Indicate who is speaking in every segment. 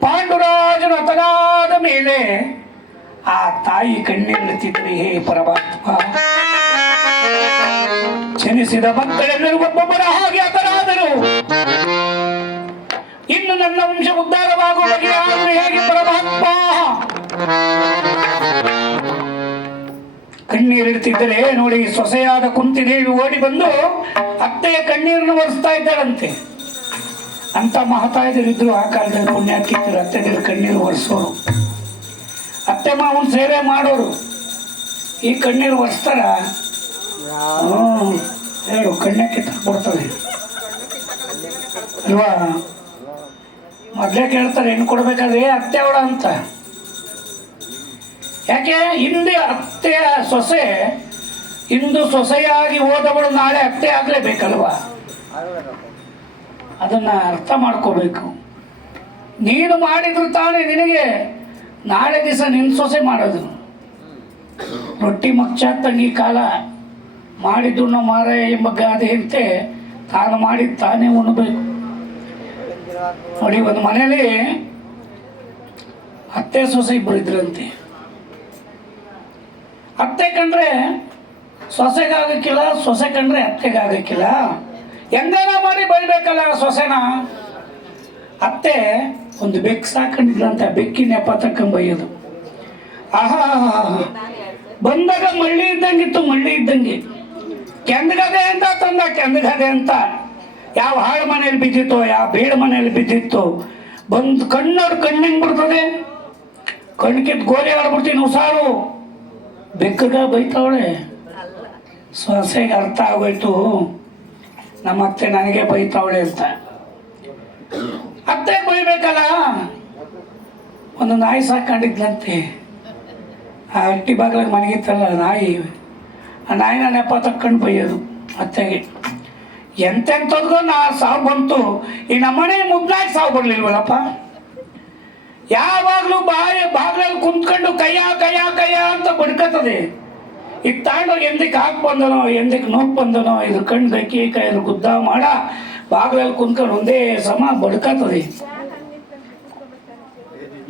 Speaker 1: ಪಾಂಡುರಾಜನ ತಗಾದ ಮೇಲೆ ಆ ತಾಯಿ ಕಣ್ಣೆಲ್ಲುತ್ತಿದ್ದರೆ ಹೇ ಪರಮಾತ್ಮ ಜನಿಸಿದ ಮಕ್ಕಳೆಲ್ಲರೂ ಒಬ್ಬೊಬ್ಬರ ಹಾಗೆ ಅಪರಾಧರು. ಇನ್ನು ನನ್ನ ವಂಶ ಉದ್ಧಾರವಾಗುವ ಹೇಗೆ ಕಣ್ಣೀರಿಡ್ತಿದ್ದರೆ ನೋಡಿ, ಸೊಸೆಯಾದ ಕುಂತಿದೇವಿ ಓಡಿ ಬಂದು ಅತ್ತೆಯ ಕಣ್ಣೀರನ್ನು ಒರೆಸ್ತಾ ಇದ್ದಾಳಂತೆ. ಅಂತ ಮಹತಾಯದರಿದ್ರು ಆ ಕಾಲದಲ್ಲಿ ಪುಣ್ಯಾಕಿದ್ರು ಅತ್ತೆದಿರು ಕಣ್ಣೀರು ಒರೆಸೋರು. ಅತ್ತೆ ಮಾವನ ಸೇವೆ ಮಾಡೋರು. ಈ ಕಣ್ಣೀರು ಒರೆಸ್ತಾರ? ಹೇಳು, ಕಣ್ಣಕ್ಕೆ ಕೊಡ್ತಾರೆ ಅಲ್ವಾ? ಮೊದಲೇ ಕೇಳ್ತಾರೆ ಏನು ಕೊಡ್ಬೇಕಾದ್ರೆ ಅತ್ತೆ ಅವಳ ಅಂತ. ಯಾಕೆ? ಹಿಂದೆ ಅತ್ತೆಯ ಸೊಸೆ, ಇಂದು ಸೊಸೆಯಾಗಿ ಹೋದವಳು ನಾಳೆ ಅತ್ತೆ ಆಗಲೇಬೇಕಲ್ವಾ? ಅದನ್ನ ಅರ್ಥ ಮಾಡ್ಕೋಬೇಕು. ನೀನು ಮಾಡಿದ್ರು ತಾನೇ ನಿನಗೆ ನಾಳೆ ದಿವಸ ನಿನ್ನ ಸೊಸೆ ಮಾಡೋದು. ರೊಟ್ಟಿ ಮಚ್ಚ ತಂಗಿ ಕಾಲ. ಮಾಡಿದ್ದು ಮಾರ ಎಂಬ ಗಾದೆಯಂತೆ ತಾನು ಮಾಡಿದ್ದು ತಾನೇ ಉಣ್ಣಬೇಕು ನೋಡಿ, ಒಂದು ಮನೇಲಿ ಅತ್ತೆ ಸೊಸೆ ಇಬ್ಬರು ಇದ್ರಂತೆ. ಅತ್ತೆ ಕಂಡ್ರೆ ಸೊಸೆಗಾಗಕ್ಕಿಲ್ಲ, ಸೊಸೆ ಕಂಡ್ರೆ ಅತ್ತೆಗಾಗಕ್ಕಿಲ್ಲ ಹೆಂಗಾರ ಮಾಡಿ ಬೈಬೇಕಲ್ಲ ಸೊಸೆನ? ಅತ್ತೆ ಒಂದು ಬೆಕ್ಕು ಸಾಕೊಂಡಿದ್ಲಂತೆ ಅಂತ ಬೆಕ್ಕಿ ನೆಪ ತಕ್ಕಂಡ್ ಬಂದಾಗ ಮಳ್ಳಿ ಇದ್ದಂಗಿತ್ತು, ಮಳ್ಳಿ ಇದ್ದಂಗೆ. ಕೆಂದಗದೆ ಅಂತ ತಂದ, ಕೆಂದಗದೆ ಅಂತ. ಯಾವ ಹಾಳು ಮನೇಲಿ ಬಿದ್ದಿತ್ತು, ಯಾವ ಬೀಳು ಮನೆಯಲ್ಲಿ ಬಿದ್ದಿತ್ತು. ಬಂದು ಕಣ್ಣವ್ರು ಕಣ್ಣಿಂಗ್ ಬಿಡ್ತದೆ? ಕಣ್ಕಿತ್ ಗೋಲಿ ಆಡ್ಬಿಡ್ತೀನಿ, ಹುಷಾರು. ಬೆಕ್ಕಗ ಬೈತಾವಳೆ? ಸೊಸೆಗೆ ಅರ್ಥ ಆಗೋಯ್ತು. ನಮ್ಮ ಅತ್ತೆ ನನಗೆ ಬೈತಾವಳೆ ಅಂತ. ಅತ್ತೆ ಬೈಬೇಕಲ್ಲ? ಒಂದು ನಾಯಿ ಸಾಕೊಂಡಿದ್ಲಂತೆ. ಆ ಅಟ್ಟಿ ಬಾಗಿಲಾಗ ಮನೆಗಿತ್ತಲ್ಲ ನಾಯಿ. ಆ ನಾಯಿನ ನೆಪ ತಕ್ಕೊಂಡು ಬೈಯೋದು ಅತ್ತೆಗೆ. ಎಂತೆಂಥದ್ಗೋ ನಾ ಸಾವು ಬಂತು. ಈ ನಮ್ಮನೆ ಮುದ್ದಾಗಿ ಸಾವು ಬರಲಿಲ್ವಲ್ಲಪ್ಪ? ಯಾವಾಗಲೂ ಬಾಯಿ ಬಾಗ್ಲಲ್ಲಿ ಕುಂತ್ಕೊಂಡು ಕೈಯ ಕೈಯ ಕೈಯ ಈ ತಗೊಂಡೋಗಿ ಎಂದಕ್ಕೆ ಹಾಕಿ ಬಂದನೋ, ಎಂದಕ್ಕೆ ನೋವು ಬಂದನೋ ಇದ್ರ ಕಣ್ಣು ಗಕ್ಕಿ ಕೈ ಗುದ್ದ ಮಾಡ, ಬಾಗ್ಲಲ್ಲಿ ಕುಂತ್ಕೊಂಡು ಒಂದೇ ಸಮ ಬಡ್ಕತದೆ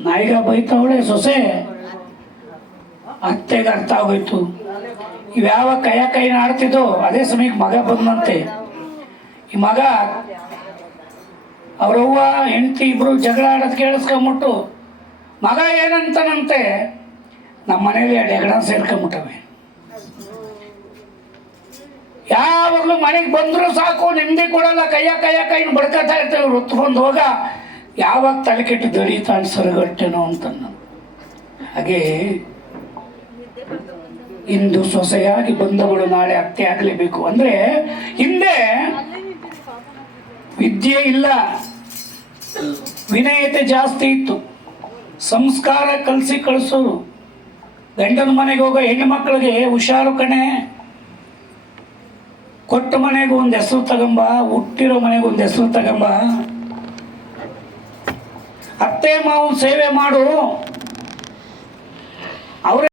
Speaker 1: ನಾಯಿಗ ಬೈತಾವಳೆ ಸೊಸೆ, ಅತ್ತೆಗೆ ಅರ್ಥ ಆಗೋಯ್ತು. ಇವ್ಯಾವ ಕೈಯ ಕೈ ಆಡ್ತಿದ್ದೋ, ಅದೇ ಸಮಯಕ್ಕೆ ಮಗ ಬಂದಂತೆ. ಈ ಮಗ, ಅವ್ರವ್ವ, ಹೆಂಡತಿ ಇಬ್ರು ಜಗಳ ಆಡೋದು ಕೇಳಿಸ್ಕೊಂಬಿಟ್ಟು, ಮಗ ಏನಂತಾನಂತೆ? ನಮ್ಮ ಮನೇಲಿ ಎರಡು ಎಗಡ ಸೇರ್ಕೊಂಬಿಟ್ಟವೆ. ಯಾವಾಗಲೂ ಮನೆಗೆ ಬಂದರೂ ಸಾಕು, ನೆಮ್ಮದಿ ಕೊಡಲ್ಲ, ಕೈಯ ಕೈಯ ಕೈನ ಬಡ್ಕತಾ ಇರ್ತೇವೆ ಹೊತ್ಕೊಂಡು ಹೋಗ. ಯಾವಾಗ ತಲೆ ಕೆಟ್ಟು ದೊರೀತಾಳೆ ಸರಗಟ್ಟೆನೋ ಅಂತ ಹಾಗೆ ಇಂದು ಸೊಸೆಯಾಗಿ ಬಂದವಳು ನಾಳೆ ಅತ್ತೆ ಆಗಲೇಬೇಕು. ಅಂದರೆ ಹಿಂದೆ ವಿದ್ಯೆ ಇಲ್ಲ, ವಿನಯತೆ ಜಾಸ್ತಿ ಇತ್ತು. ಸಂಸ್ಕಾರ ಕಲಸಿ ಕಳಿಸೋರು. ಗಂಡನ ಮನೆಗೆ ಹೋಗೋ ಹೆಣ್ಣು ಮಕ್ಕಳಿಗೆ ಹುಷಾರು ಕಣೆ. ಕೊಟ್ಟ ಮನೆಗೆ ಒಂದು ಹೆಸರು ತಗೊಂಬ, ಹುಟ್ಟಿರೋ ಮನೆಗೆ ಒಂದು ಹೆಸರು ತಗೊಂಬ. ಅತ್ತೆ ಮಾವು ಸೇವೆ ಮಾಡು. ಅವರೇ